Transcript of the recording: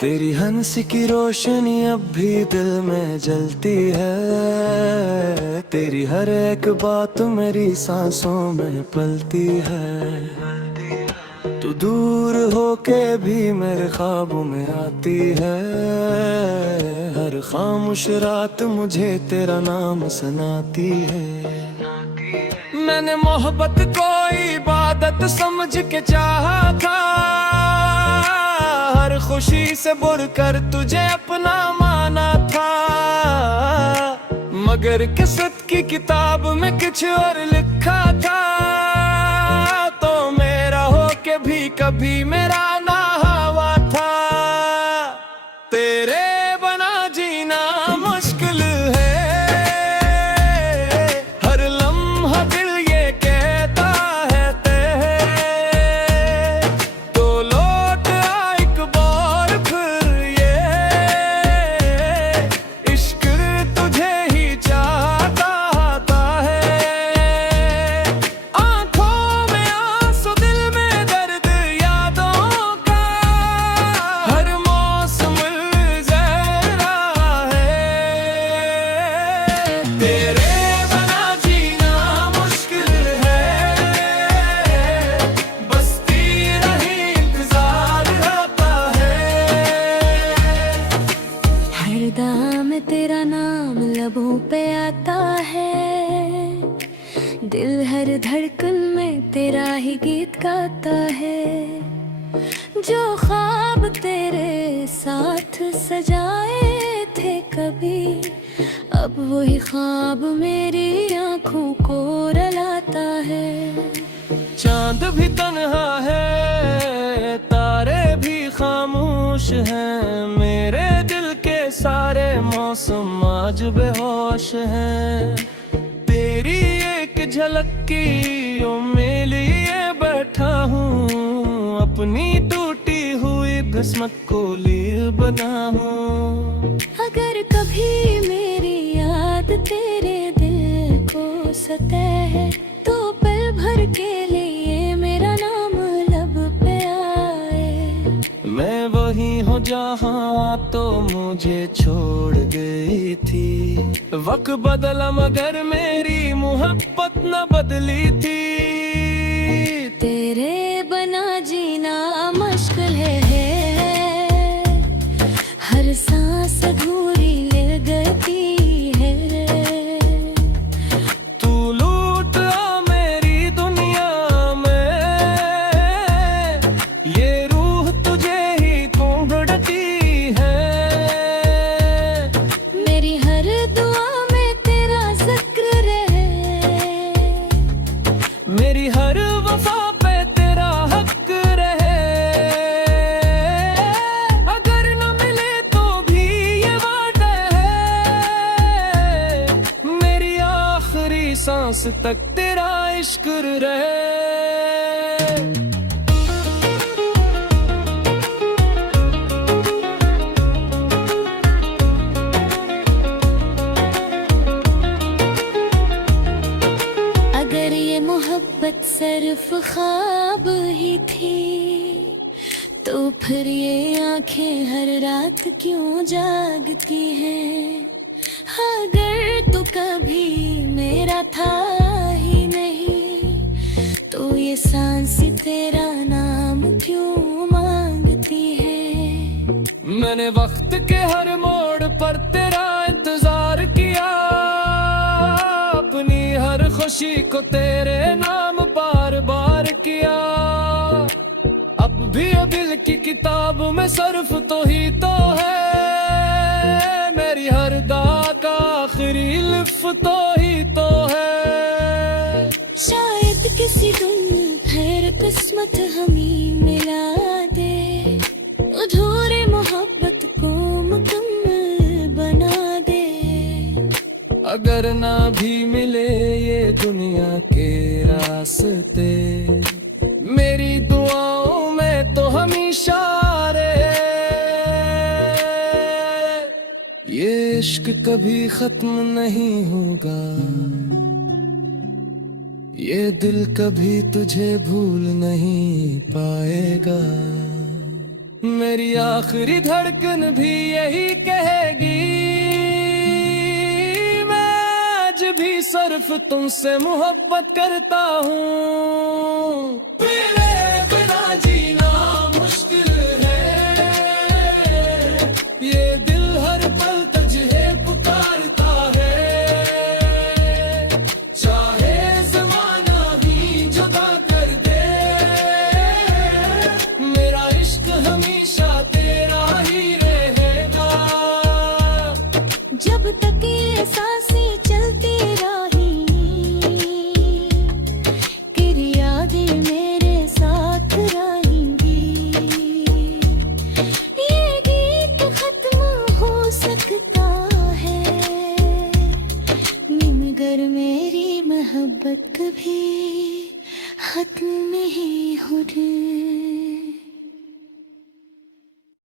तेरी हंसी की रोशनी अब भी दिल में जलती है। तेरी हर एक बात मेरी सांसों में पलती है। तू दूर होके भी मेरे ख्वाबों में आती है। हर खामोश रात मुझे तेरा नाम सुनाती है। मैंने मोहब्बत को इबादत समझ के चाहा था। हर खुशी से बढ़कर तुझे अपना माना था। मगर किस्मत की किताब में कुछ और लिखा था। तो मेरा हो के भी कभी मेरा ना हुआ था। तेरे बना जीना मुश्किल है। हर लम्हा दिल ये कहता है तेरे तो लौट आ एक बार फिर। ये इश्क तुझे ही चाहता है। आंखों में आंसू दिल में दर्द यादों का। हर मौसम जहरा है। तेरे बना जीना मुश्किल है। बस तेरा ही इंतजार होता है। हर दाम तेरा नाम लबों पे आता है। दिल हर धड़कन में तेरा ही गीत गाता है। जो ख्वाब तेरे साथ सजाए थे कभी, अब वही ख्वाब मेरी आंखों को रुलाता है। चांद भी तन्हा है, तारे भी खामोश हैं। मेरे दिल के सारे मौसम आज बेहोश हैं। तेरी एक झलक की उम्मीद लिए बैठा हूँ। अपनी टूटी हुई किस्मत को लिए बना हूँ। अगर कभी मेरी याद तेरे दिल को सताए, तो पल भर के लिए मेरा नाम लब पे आए। मैं वही हूँ जहाँ तो मुझे छोड़ गई थी। वक्त बदला मगर मेरी मोहब्बत न बदली थी। तेरे बना जीना मुश्किल है। हर सांस अधूरी लग गई है। तू लूट आ मेरी दुनिया में। ये रूह तुझे ही ढूंढती है। मेरी हर दुआ में तेरा जिक्र रहे। मेरी हर वफा पे तेरा हक रहे। अगर न मिले तो भी ये वादा है। मेरी आखिरी सांस तक तेरा इश्क रहे। अगर ये मोहब्बत सिर्फ ख्वाब ही थी, तो फिर ये आंखें हर रात क्यों जागती हैं? अगर तू कभी मेरा था ही नहीं, तो ये सांस तेरा नाम क्यों मांगती है? मैंने वक्त के हर मोड़ पर तेरा इंतजार किया। अपनी हर खुशी को तेरे नाम बार बार किया। अब भी ये दिल की किताब में सर्फ तो ही तो है। मेरी हर दा का आखिरी लिफ तो ही तो है। शायद किसी दिन फिर किस्मत हमें मिला दे। अधूरी मोहब्बत को मुकम्मल बना दे। अगर ना भी मिले ये दुनिया के रास्ते, मेरी दुआओं में तो हमेशा रहे। ये इश्क कभी खत्म नहीं होगा। ये दिल कभी तुझे भूल नहीं पाएगा। मेरी आखिरी धड़कन भी यही कहेगी, मैं आज भी सिर्फ तुमसे मोहब्बत करता हूँ। तेरे बिना जीना मुश्किल है, ये दिल हर पल तुझे पुकारता है, चाहे ज़माना ही जुदा कर दे, मेरा इश्क हमेशा तेरा ही रहेगा। जब तक ये सांसें चलती रही, तेरी यादें मेरे साथ रहेंगी। ये गीत खत्म हो सकता है, मगर मेरी मोहब्बत कभी खत्म नहीं होती।